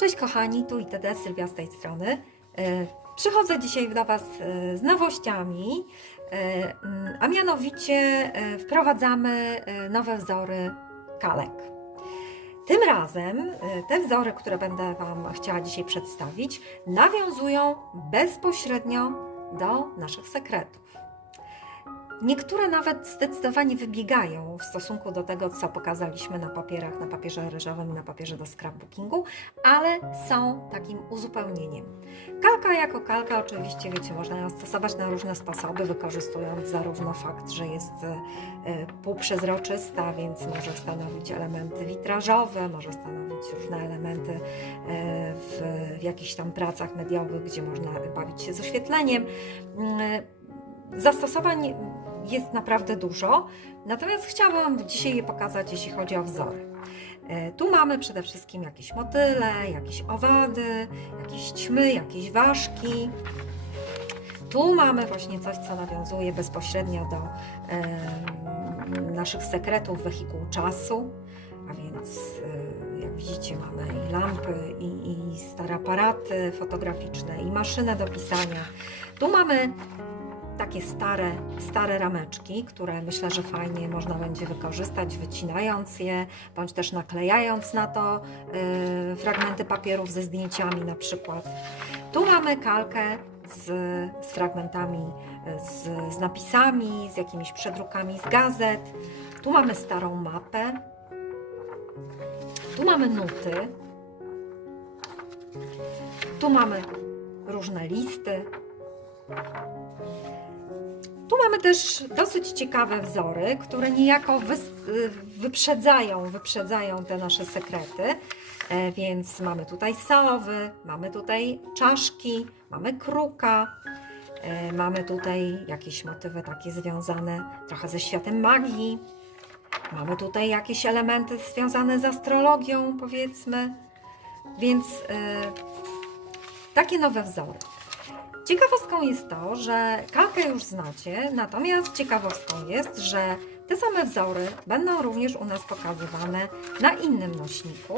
Cześć kochani, tu ITD, Sylwia z tej strony. Przychodzę dzisiaj do Was z nowościami, a mianowicie wprowadzamy nowe wzory kalek. Tym razem te wzory, które będę Wam chciała dzisiaj przedstawić, nawiązują bezpośrednio do naszych sekretów. Niektóre nawet zdecydowanie wybiegają w stosunku do tego, co pokazaliśmy na papierach, na papierze ryżowym i na papierze do scrapbookingu, ale są takim uzupełnieniem. Kalka jako kalka oczywiście, wiecie, można ją stosować na różne sposoby, wykorzystując zarówno fakt, że jest półprzezroczysta, więc może stanowić elementy witrażowe, może stanowić różne elementy w jakichś tam pracach mediowych, gdzie można bawić się z oświetleniem. Zastosowań jest naprawdę dużo, natomiast chciałam dzisiaj je pokazać, jeśli chodzi o wzory. Tu mamy przede wszystkim jakieś motyle, jakieś owady, jakieś ćmy, jakieś ważki. Tu mamy właśnie coś, co nawiązuje bezpośrednio do naszych sekretów wehikułu czasu, a więc jak widzicie mamy i lampy, i stare aparaty fotograficzne, i maszynę do pisania. Tu mamy takie stare rameczki, które myślę, że fajnie można będzie wykorzystać, wycinając je, bądź też naklejając na to fragmenty papierów ze zdjęciami na przykład. Tu mamy kalkę z fragmentami, z napisami, z jakimiś przedrukami z gazet. Tu mamy starą mapę. Tu mamy nuty. Tu mamy różne listy. Tu mamy też dosyć ciekawe wzory, które niejako wyprzedzają te nasze sekrety. Więc mamy tutaj sowy, mamy tutaj czaszki, mamy kruka, mamy tutaj jakieś motywy takie związane trochę ze światem magii. Mamy tutaj jakieś elementy związane z astrologią, powiedzmy. Więc takie nowe wzory. Ciekawostką jest to, że kalkę już znacie, natomiast ciekawostką jest, że te same wzory będą również u nas pokazywane na innym nośniku,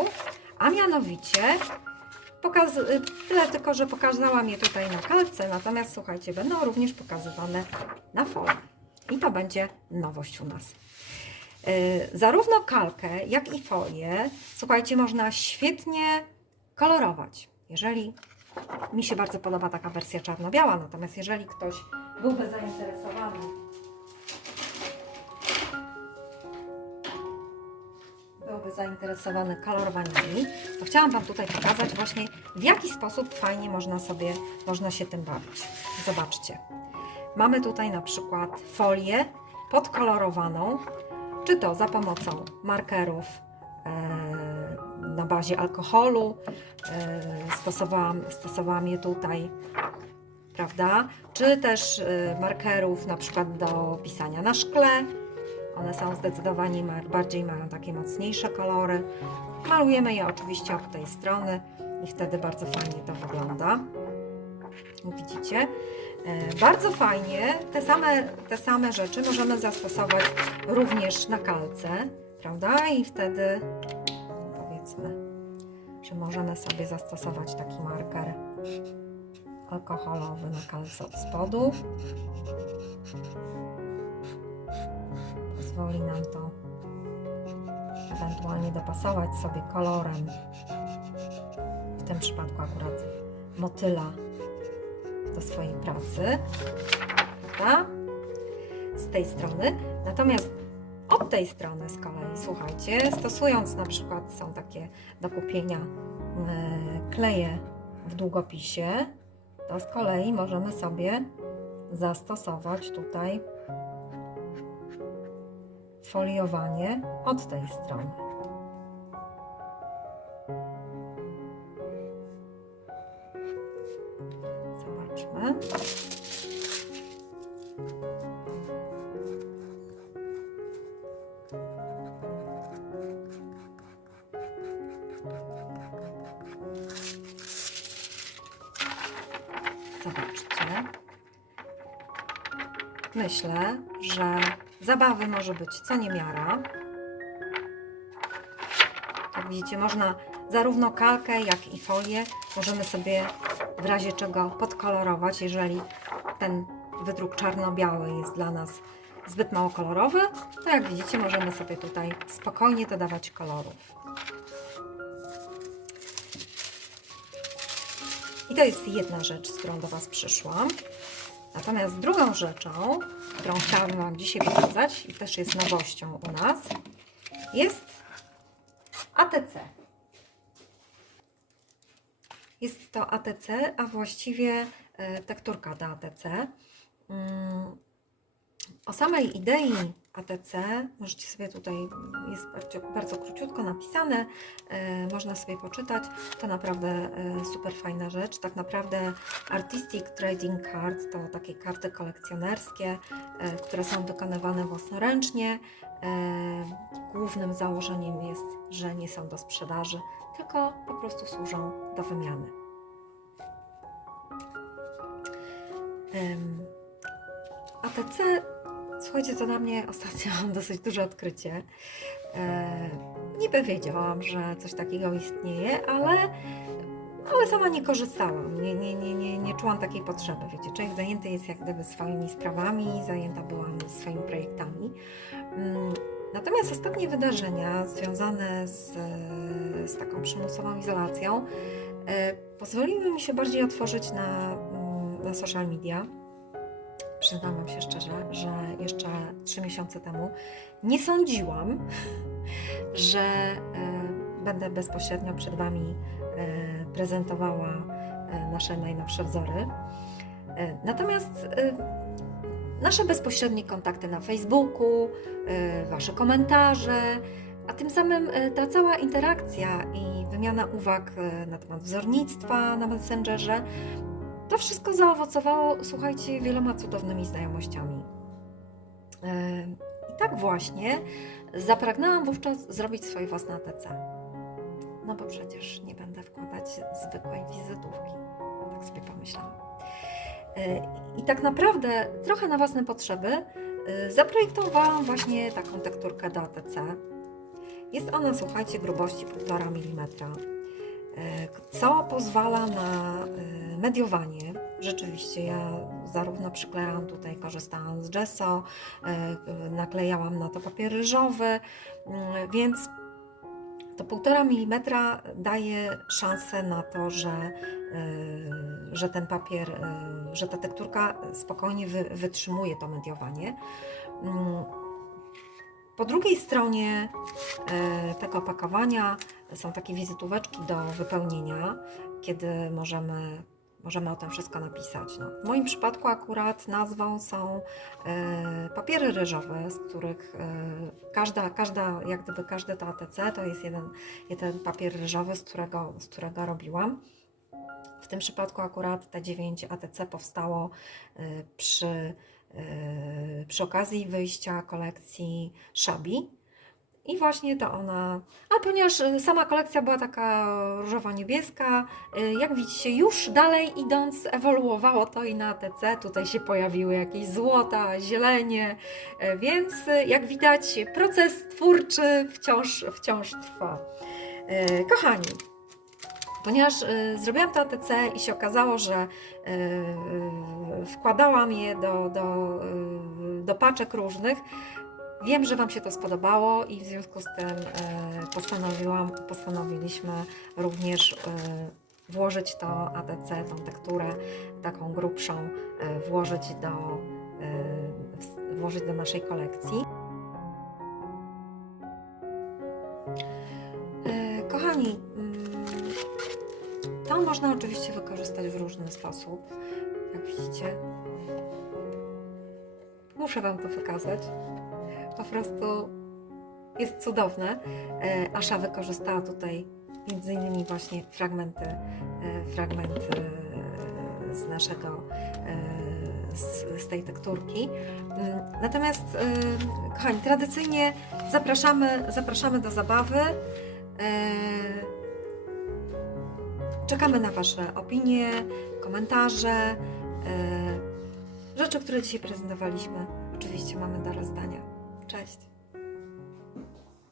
a mianowicie tyle tylko, że pokazałam je tutaj na kalce, natomiast słuchajcie, będą również pokazywane na folii. I to będzie nowość u nas. Zarówno kalkę, jak i folię, słuchajcie, można świetnie kolorować. Jeżeli mi się bardzo podoba taka wersja czarno-biała, natomiast jeżeli ktoś byłby zainteresowany kolorowaniami, to chciałam Wam tutaj pokazać właśnie, w jaki sposób fajnie można się tym bawić. Zobaczcie. Mamy tutaj na przykład folię podkolorowaną, czy to za pomocą markerów na bazie alkoholu, stosowałam je tutaj, prawda? Czy też markerów na przykład do pisania na szkle. One są zdecydowanie mają takie mocniejsze kolory. Malujemy je oczywiście od tej strony i wtedy bardzo fajnie to wygląda. Widzicie? Bardzo fajnie te same rzeczy możemy zastosować również na kalce, prawda? I wtedy powiedzmy, że możemy sobie zastosować taki marker alkoholowy na kalce od spodu. Pozwoli nam to ewentualnie dopasować sobie kolorem, w tym przypadku akurat motyla, do swojej pracy, prawda? Z tej strony. Natomiast od tej strony z kolei, słuchajcie, stosując na przykład, są takie do kupienia kleje w długopisie, to z kolei możemy sobie zastosować tutaj foliowanie od tej strony. Zobaczmy. Zobaczcie. Myślę, że zabawy może być co niemiara. Jak widzicie, można zarówno kalkę, jak i folię możemy sobie w razie czego podkolorować, jeżeli ten wydruk czarno-biały jest dla nas zbyt mało kolorowy, to jak widzicie możemy sobie tutaj spokojnie dodawać kolorów. I to jest jedna rzecz, z którą do Was przyszłam. Natomiast drugą rzeczą, którą chciałabym Wam dzisiaj pokazać i też jest nowością u nas, jest ATC. Jest to ATC, a właściwie tekturka do ATC. O samej idei ATC możecie sobie tutaj, jest bardzo króciutko napisane, można sobie poczytać. To naprawdę super fajna rzecz. Tak naprawdę Artistic Trading Card to takie karty kolekcjonerskie, które są wykonywane własnoręcznie. Głównym założeniem jest, że nie są do sprzedaży, tylko po prostu służą do wymiany. ATC, słuchajcie, to dla mnie ostatnio dosyć duże odkrycie. Niby wiedziałam, że coś takiego istnieje, ale sama nie korzystałam, nie czułam takiej potrzeby. Wiecie, człowiek zajęty jest jak gdyby swoimi sprawami, zajęta byłam swoimi projektami. Natomiast ostatnie wydarzenia związane z taką przymusową izolacją pozwoliły mi się bardziej otworzyć na social media. Przyznam Wam się szczerze, że jeszcze 3 miesiące temu nie sądziłam, że będę bezpośrednio przed Wami prezentowała nasze najnowsze wzory. Natomiast nasze bezpośrednie kontakty na Facebooku, Wasze komentarze, a tym samym ta cała interakcja i wymiana uwag na temat wzornictwa na Messengerze, to wszystko zaowocowało, słuchajcie, wieloma cudownymi znajomościami. I tak właśnie zapragnęłam wówczas zrobić swoje własne ATC. No bo przecież nie będę wkładać zwykłej wizytówki. Tak sobie pomyślałam. I tak naprawdę trochę na własne potrzeby zaprojektowałam właśnie taką tekturkę do ATC. Jest ona, słuchajcie, grubości 1,5 mm, co pozwala na mediowanie. Rzeczywiście ja zarówno przyklejałam tutaj, korzystałam z gesso, naklejałam na to papier ryżowy, więc to 1,5 mm daje szansę na to, że ten papier, że ta tekturka spokojnie wytrzymuje to mediowanie. Po drugiej stronie tego opakowania są takie wizytóweczki do wypełnienia, kiedy możemy o tym wszystko napisać. No, w moim przypadku akurat nazwą są papiery ryżowe, z których jak gdyby każde to ATC to jest jeden papier ryżowy, z którego robiłam. W tym przypadku akurat te 9 ATC powstało przy okazji wyjścia kolekcji Shabby. I właśnie to ona, a ponieważ sama kolekcja była taka różowo-niebieska, jak widzicie, już dalej idąc ewoluowało to i na ATC, tutaj się pojawiły jakieś złota, zielenie, więc jak widać proces twórczy wciąż trwa. Kochani, ponieważ zrobiłam to ATC i się okazało, że wkładałam je do paczek różnych, wiem, że Wam się to spodobało i w związku z tym postanowiliśmy również włożyć to ATC, tą tekturę taką grubszą, włożyć do naszej kolekcji. Kochani, to można oczywiście wykorzystać w różny sposób, jak widzicie. Muszę Wam to pokazać. Po prostu jest cudowne. Asza wykorzystała tutaj m.in. właśnie fragmenty z tej tekturki. Natomiast, kochani, tradycyjnie zapraszamy do zabawy. Czekamy na Wasze opinie, komentarze, rzeczy, które dzisiaj prezentowaliśmy. Oczywiście mamy do rozdania. Cześć!